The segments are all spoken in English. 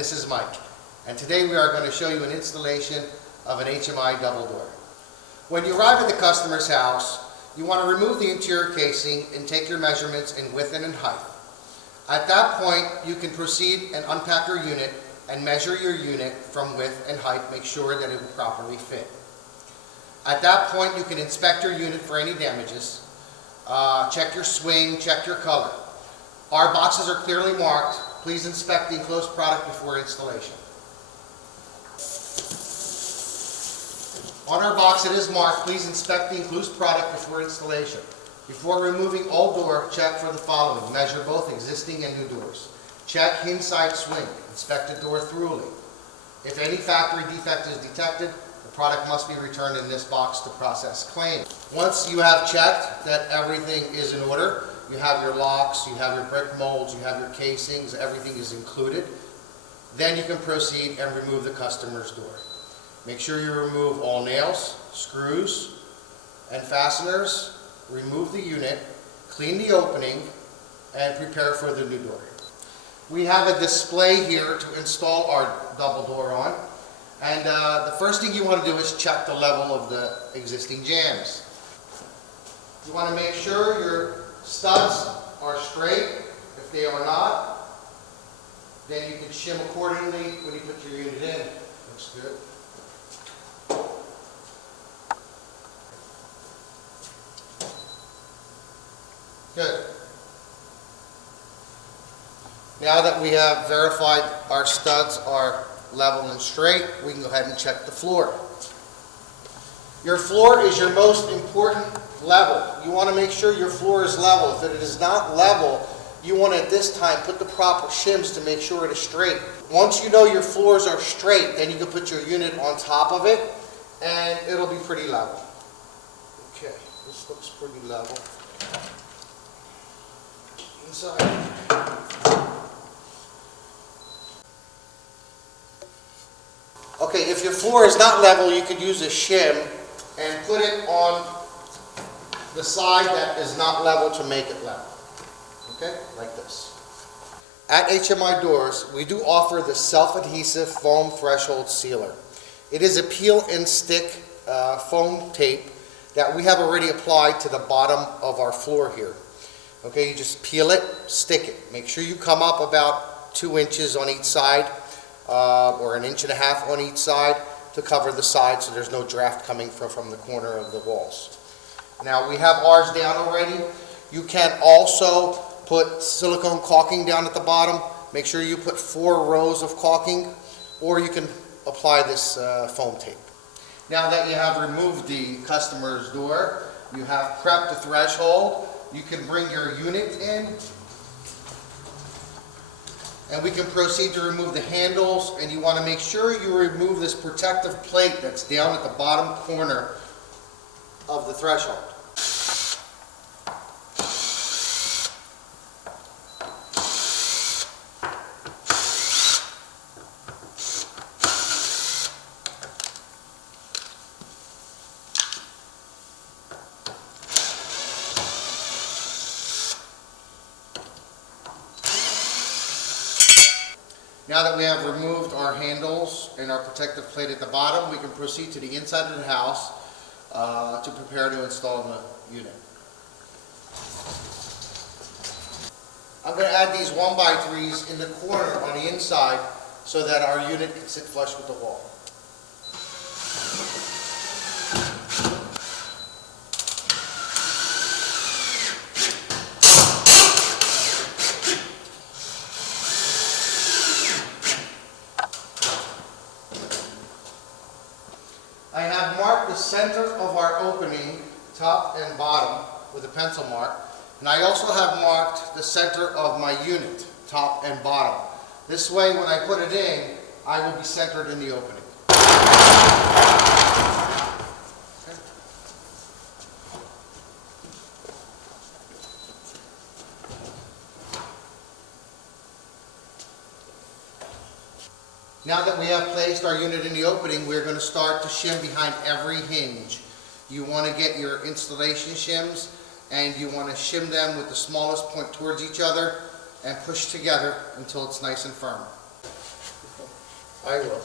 this is Mike. And today we are going to show you an installation of an HMI double door. When you arrive at the customer's house, you want to remove the interior casing and take your measurements in width and in height. At that point, you can proceed and unpack your unit and measure your unit from width and height, make sure that it will properly fit. At that point, you can inspect your unit for any damages, check your swing, check your color. Our boxes are clearly marked. Please inspect the enclosed product before installation. On our box it is marked, please inspect the enclosed product before installation. Before removing all door, check for the following. Measure both existing and new doors. Check hinge side swing. Inspect the door thoroughly. If any factory defect is detected, the product must be returned in this box to process claim. Once you have checked that everything is in order, you have your locks, you have your brick molds, you have your casings, everything is included, then you can proceed and remove the customer's door. Make sure you remove all nails, screws, and fasteners, remove the unit, clean the opening, and prepare for the new door. We have a display here to install our double door on, and the first thing you want to do is check the level of the existing jambs. You want to make sure your studs are straight. If they are not, then you can shim accordingly when you put your unit in. Looks good. Good. Now that we have verified our studs are level and straight, we can go ahead and check the floor. Your floor is your most important level. You want to make sure your floor is level. If it is not level, you want to at this time put the proper shims to make sure it is straight. Once you know your floors are straight, then you can put your unit on top of it and it'll be pretty level. Okay, this looks pretty level. Inside. Okay, if your floor is not level, you could use a shim and put it on the side that is not level to make it level. Okay, like this. At HMI Doors, we do offer the self-adhesive foam threshold sealer. It is a peel and stick foam tape that we have already applied to the bottom of our floor here. Okay, you just peel it, stick it. Make sure you come up about 2 inches on each side, or 1.5 inches on each side to cover the side so there's no draft coming from the corner of the walls. Now we have ours down already. You can also put silicone caulking down at the bottom. Make sure you put 4 rows of caulking, or you can apply this foam tape. Now that you have removed the customer's door, you have prepped the threshold, you can bring your unit in, and we can proceed to remove the handles, and you want to make sure you remove this protective plate that's down at the bottom corner of the threshold. Now that we have removed our handles and our protective plate at the bottom, we can proceed to the inside of the house to prepare to install the unit. I'm going to add these 1x3s in the corner on the inside so that our unit can sit flush with the wall. I have marked the center of our opening, top and bottom, with a pencil mark, and I also have marked the center of my unit, top and bottom. This way, when I put it in, I will be centered in the opening. Okay. Now that we have placed our unit in the opening, we're going to start to shim behind every hinge. You want to get your installation shims, and you want to shim them with the smallest point towards each other and push together until it's nice and firm. I will.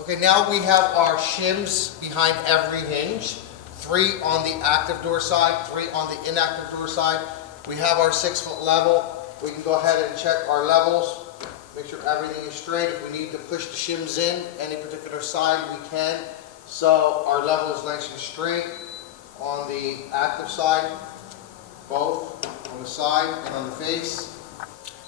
Okay, now we have our shims behind every hinge. 3 on the active door side, 3 on the inactive door side. We have our 6-foot level. We can go ahead and check our levels, make sure everything is straight. If we need to push the shims in any particular side, we can. So our level is nice and straight on the active side, both on the side and on the face.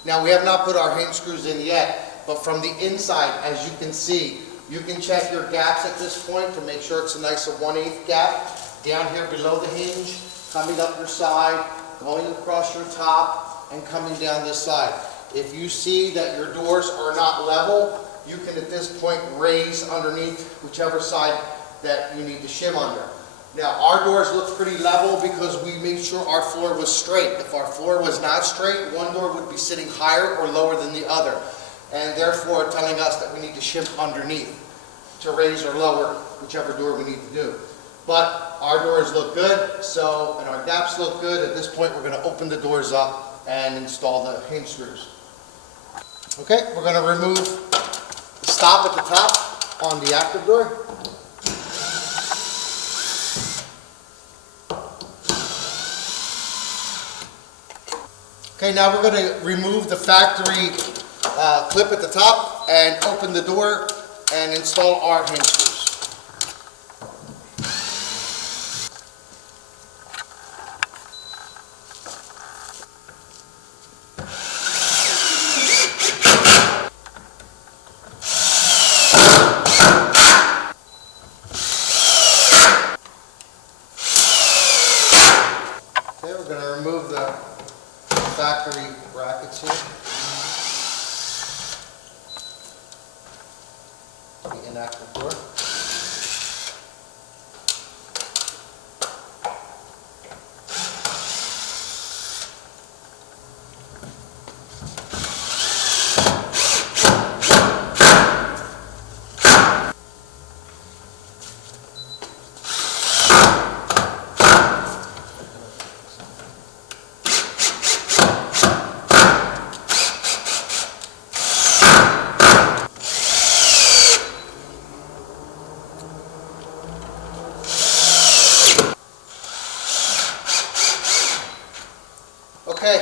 Now we have not put our hinge screws in yet, but from the inside, as you can see, you can check your gaps at this point to make sure it's a nice 1/8 gap. Down here below the hinge, coming up your side, going across your top, and coming down this side. If you see that your doors are not level, you can at this point raise underneath whichever side that you need to shim under. Now our doors look pretty level because we made sure our floor was straight. If our floor was not straight, one door would be sitting higher or lower than the other, and therefore telling us that we need to shim underneath to raise or lower whichever door we need to do. But our doors look good, and our gaps look good. At this point, we're going to open the doors up and install the hinge screws. Okay, we're going to remove the stop at the top on the active door. Okay, now we're going to remove the factory clip at the top and open the door and install our hinge screws. Okay, we're going to remove the factory brackets here. The inactive door. Okay,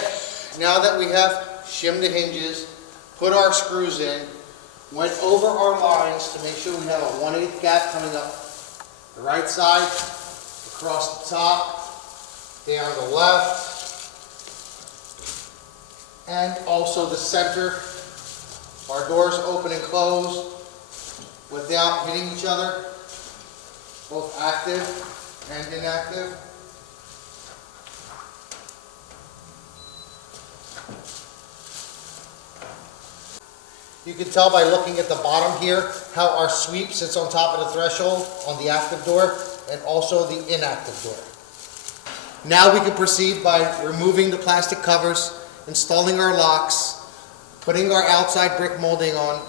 now that we have shimmed the hinges, put our screws in, went over our lines to make sure we have a 1/8 gap coming up the right side, across the top, down the left, and also the center. Our doors open and close without hitting each other, both active and inactive. You can tell by looking at the bottom here how our sweep sits on top of the threshold on the active door and also the inactive door. Now we can proceed by removing the plastic covers, installing our locks, putting our outside brick molding on,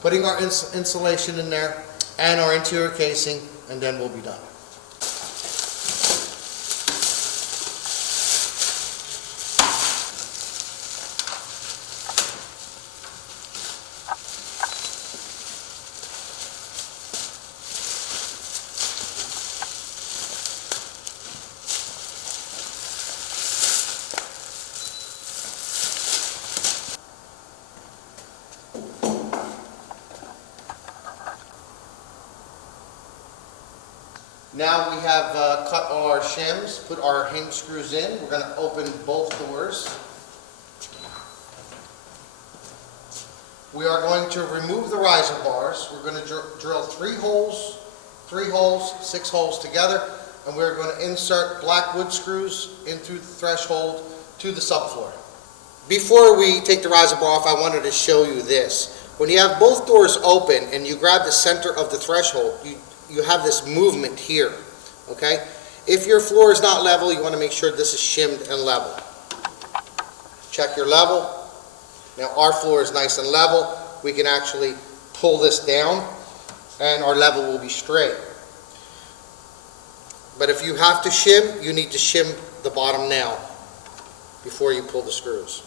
putting our insulation in there and our interior casing, and then we'll be done. Now we have cut all our shims, put our hinge screws in. We're going to open both doors. We are going to remove the riser bars. We're going to drill 3 holes, 6 holes together, and we're going to insert black wood screws in through the threshold to the subfloor. Before we take the riser bar off, I wanted to show you this. When you have both doors open and you grab the center of the threshold, you have this movement here, okay? If your floor is not level, you want to make sure this is shimmed and level. Check your level. Now our floor is nice and level. We can actually pull this down and our level will be straight. But if you have to shim, you need to shim the bottom now before you pull the screws.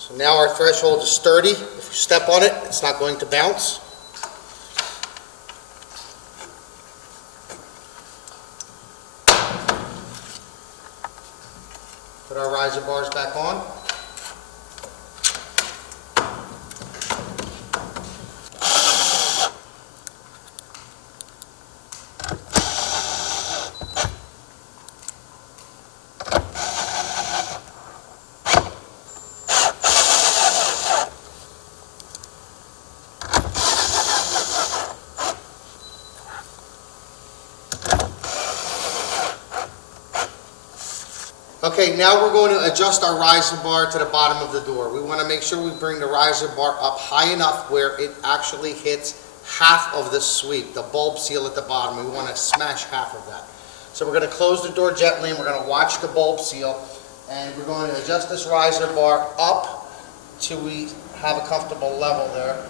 So now our threshold is sturdy. If you step on it, it's not going to bounce. Put our riser bars back on. Okay, now we're going to adjust our riser bar to the bottom of the door. We want to make sure we bring the riser bar up high enough where it actually hits half of the sweep, the bulb seal at the bottom. We want to smash half of that. So we're going to close the door gently and we're going to watch the bulb seal, and we're going to adjust this riser bar up till we have a comfortable level there.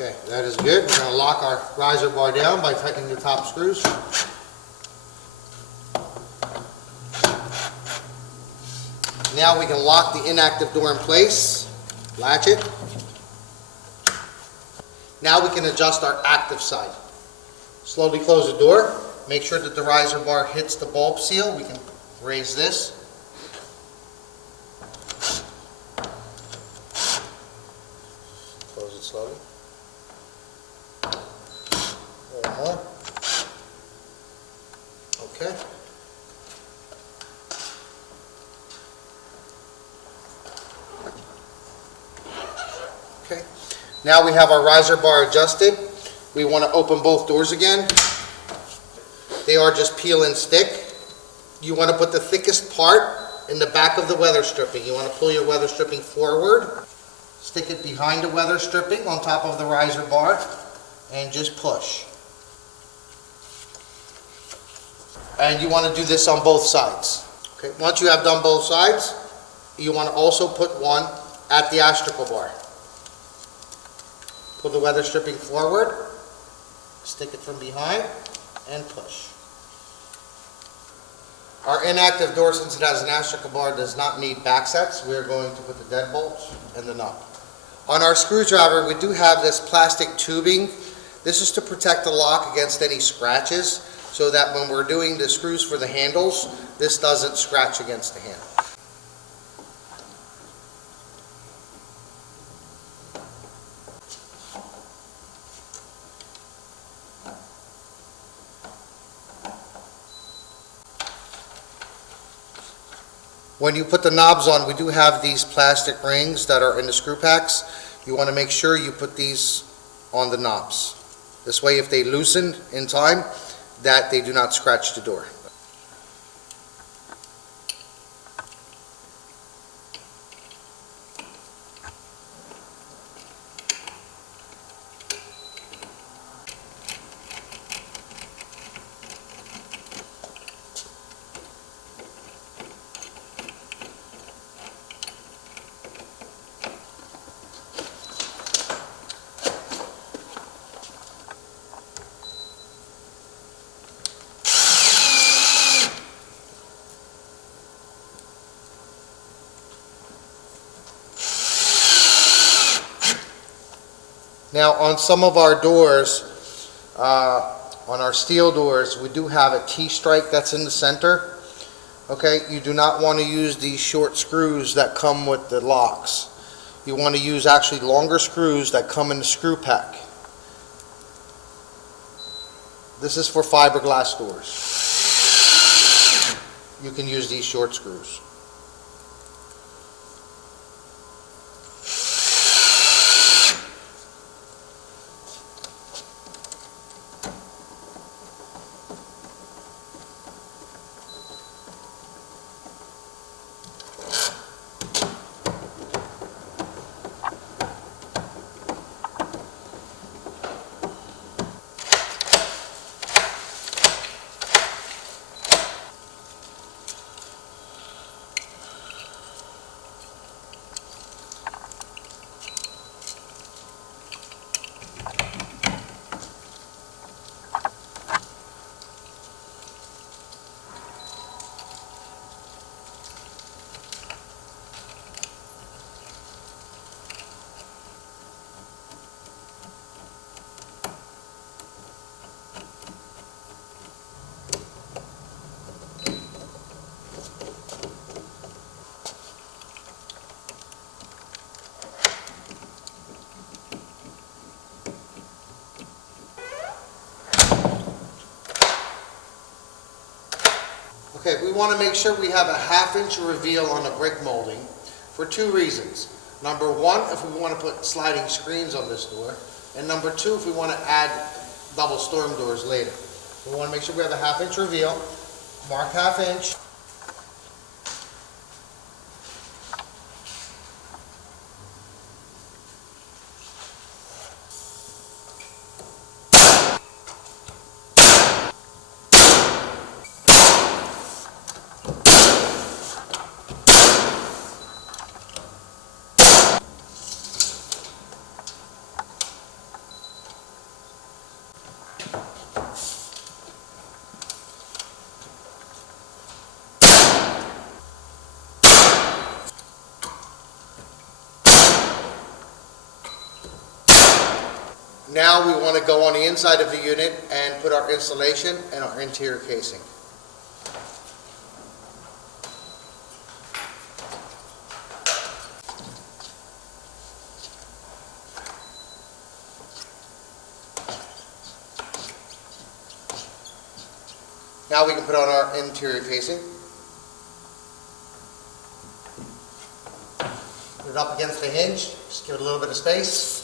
Okay, that is good. We're going to lock our riser bar down by tightening the top screws. Now we can lock the inactive door in place, latch it. Now we can adjust our active side. Slowly close the door. Make sure that the riser bar hits the bulb seal. We can raise this. Close it slowly. One more. Okay. Okay. Now we have our riser bar adjusted. We want to open both doors again. They are just peel and stick. You want to put the thickest part in the back of the weather stripping. You want to pull your weather stripping forward. Stick it behind the weather stripping on top of the riser bar and just push. And you want to do this on both sides. Okay. Once you have done both sides, you want to also put one at the astragal bar. Pull the weather stripping forward, stick it from behind, and push. Our inactive door, since it has an astragal bar, does not need back sets. We are going to put the deadbolts and the nut. On our screwdriver, we do have this plastic tubing. This is to protect the lock against any scratches, so that when we're doing the screws for the handles, this doesn't scratch against the handle. When you put the knobs on, we do have these plastic rings that are in the screw packs. You want to make sure you put these on the knobs. This way, if they loosen in time, that they do not scratch the door. Now, on some of our doors, on our steel doors, we do have a T-strike that's in the center. Okay, you do not want to use these short screws that come with the locks. You want to use actually longer screws that come in the screw pack. This is for fiberglass doors. You can use these short screws. Okay, we want to make sure we have a 1/2 inch reveal on the brick molding for 2 reasons. Number 1, if we want to put sliding screens on this door, and number 2, if we want to add double storm doors later. We want to make sure we have a 1/2 inch reveal, mark 1/2 inch. Now we want to go on the inside of the unit and put our insulation and our interior casing. Now we can put on our interior casing. Put it up against the hinge, just give it a little bit of space.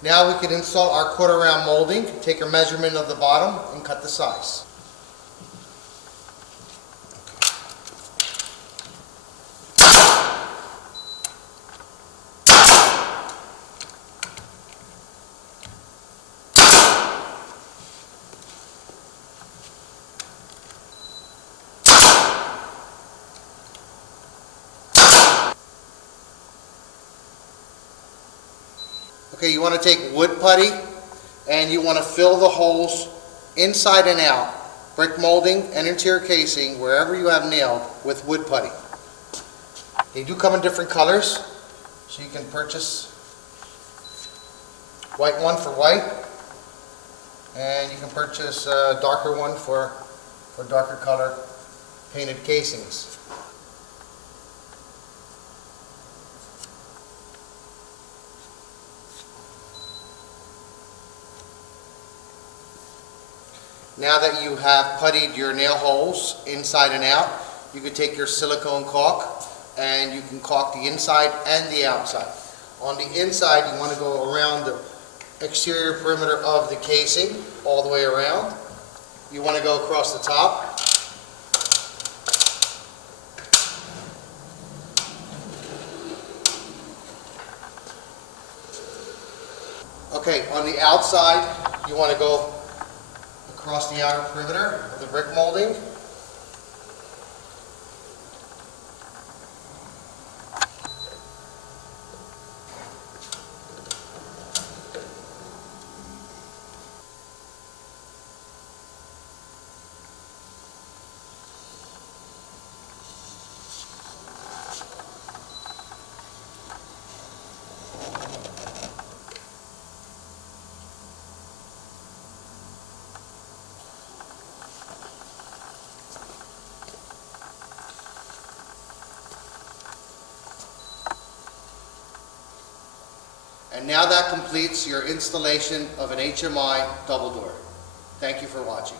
Now we can install our 1/4 round molding, take our measurement of the bottom and cut the size. Okay, you want to take wood putty and you want to fill the holes inside and out, brick molding and interior casing wherever you have nailed with wood putty. They do come in different colors, so you can purchase white one for white, and you can purchase a darker one for darker color painted casings. Now that you have puttied your nail holes inside and out, you can take your silicone caulk and you can caulk the inside and the outside. On the inside, you want to go around the exterior perimeter of the casing all the way around. You want to go across the top. Okay, on the outside, you want to go across the outer perimeter of the brick molding. And now that completes your installation of an HMI double door. Thank you for watching.